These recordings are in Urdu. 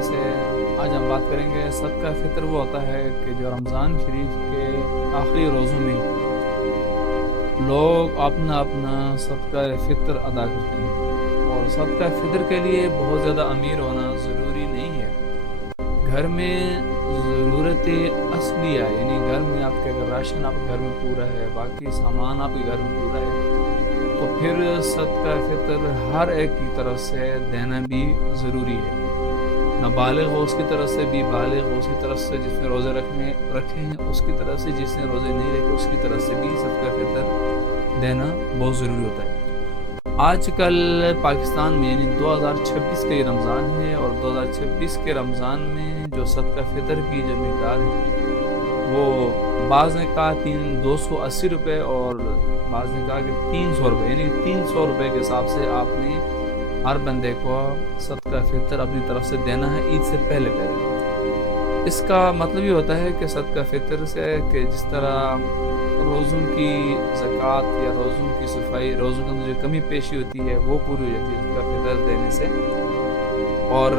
حوالے سے آج ہم بات کریں گے۔ صدقہ فطر وہ ہوتا ہے کہ جو رمضان شریف کے آخری روزوں میں لوگ اپنا اپنا صدقہ فطر ادا کرتے ہیں، اور صدقہ فطر کے لیے بہت زیادہ امیر ہونا ضروری نہیں ہے۔ گھر میں ضرورت اصلیہ یعنی گھر میں آپ کے اگر راشن آپ کے گھر میں پورا ہے، باقی سامان آپ کے گھر میں پورا ہے، تو پھر صدقہ فطر ہر ایک کی طرف سے دینا بھی ضروری ہے۔ نہ بالغ ہو اس کی طرف سے بھی، بالغ ہو اس کی طرف سے جس نے روزے رکھے ہیں اس کی طرف سے، جس نے روزے نہیں رکھے اس کی طرف سے بھی صدقہ فطر دینا بہت ضروری ہوتا ہے۔ آج کل پاکستان میں یعنی 2026 کا یہ رمضان ہے، اور 2026 کے رمضان میں جو صدقہ فطر کی جو مقدار ہے وہ بعض نے کہا 280 روپے، اور بعض نے کہا کہ 300 روپے، یعنی 300 روپے کے حساب سے آپ نے ہر بندے کو صدقہ فطر اپنی طرف سے دینا ہے عید سے پہلے پہلے۔ اس کا مطلب یہ ہوتا ہے کہ صدقہ فطر سے کہ جس طرح روزوں کی زکوٰۃ یا روزوں کی صفائی، روزوں کے اندر جو کمی پیشی ہوتی ہے وہ پوری ہو جاتی ہے صدقہ فطر دینے سے، اور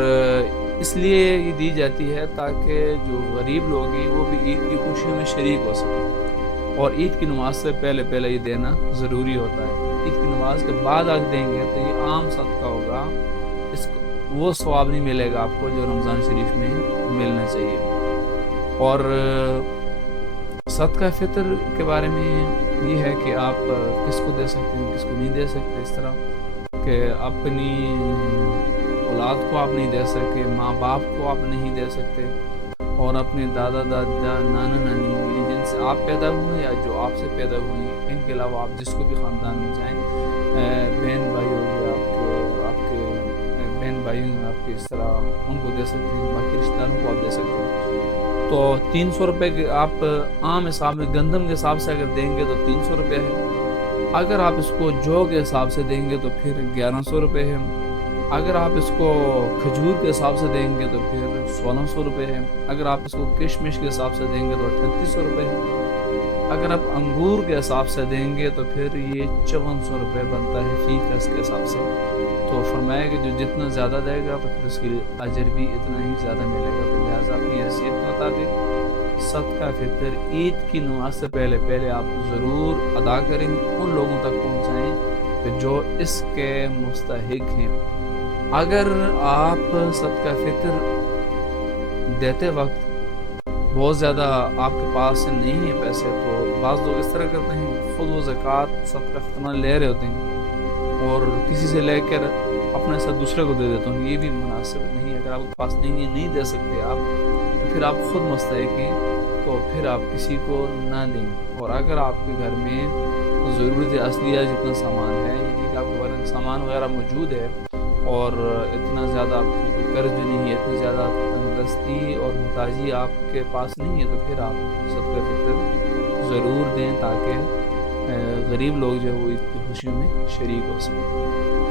اس لیے یہ دی جاتی ہے تاکہ جو غریب لوگ ہیں وہ بھی عید کی خوشیوں میں شریک ہو سکیں، اور عید کی نماز سے پہلے پہلے یہ دینا ضروری ہوتا ہے۔ عید کی نماز کے بعد اگر دیں گے تو یہ عام صدقہ ہوگا، اس کو وہ ثواب نہیں ملے گا آپ کو جو رمضان شریف میں ملنا چاہیے۔ اور صدقہ فطر کے بارے میں یہ ہے کہ آپ کس کو دے سکتے ہیں، کس کو نہیں دے سکتے، اس طرح کہ اپنی اولاد کو آپ نہیں دے سکتے، ماں باپ کو آپ نہیں دے سکتے، اور اپنے دادا دادا نانا نانی یعنی جن سے آپ پیدا ہوئے یا جو آپ سے پیدا ہوئے ہیں، ان کے علاوہ آپ جس کو بھی خاندان میں جائیں، بہن بھائی ہو گیا آپ کے بہن بھائی ہیں آپ کے، اس طرح ان کو دے سکتے ہیں، باقی رشتہ داروں کو آپ دے سکتے ہیں۔ تو 300 روپے کے آپ عام حساب میں گندم کے حساب سے اگر دیں گے تو 300 روپے ہے، اگر آپ اس کو جو کے حساب سے دیں گے تو پھر 1100 روپے ہے، اگر آپ اس کو کھجور کے حساب سے دیں گے تو پھر 1600 روپے ہے، اگر آپ اس کو کشمش کے حساب سے دیں گے تو 3800 روپے ہے، اگر آپ انگور کے حساب سے دیں گے تو پھر یہ 5400 روپے بنتا ہے فی کس کے حساب سے۔ تو فرمایا کہ جو جتنا زیادہ دے گا تو پھر اس کے اجر بھی اتنا ہی زیادہ ملے گا۔ تو لہٰذا اپنی حیثیت کے مطابق صدقہ فطر عید کی نماز سے پہلے پہلے آپ ضرور ادا کریں، ان لوگوں تک پہنچائیں کہ جو اس کے مستحق ہیں۔ اگر آپ صدقہ فطر دیتے وقت بہت زیادہ آپ کے پاس نہیں ہے پیسے، تو بعض لوگ اس طرح کرتے ہیں، خود وہ زکوٰۃ صدقہ فطر لے رہے ہوتے ہیں اور کسی سے لے کر اپنے ساتھ دوسرے کو دے دیتے ہیں، یہ بھی مناسب نہیں۔ اگر آپ کے پاس نہیں دے سکتے آپ، تو پھر آپ خود مستحق ہیں، تو پھر آپ کسی کو نہ دیں۔ اور اگر آپ کے گھر میں ضرورت اصلیہ جتنا سامان ہے، یعنی کہ آپ کے گھر میں سامان وغیرہ موجود ہے، اور اتنا زیادہ آپ کو کوئی قرض بھی نہیں ہے، اتنی زیادہ تنگدستی اور محتاجی آپ کے پاس نہیں ہے، تو پھر آپ صدقہ فطر ضرور دیں تاکہ غریب لوگ جو ہے وہ عید کی خوشیوں میں شریک ہو سکیں۔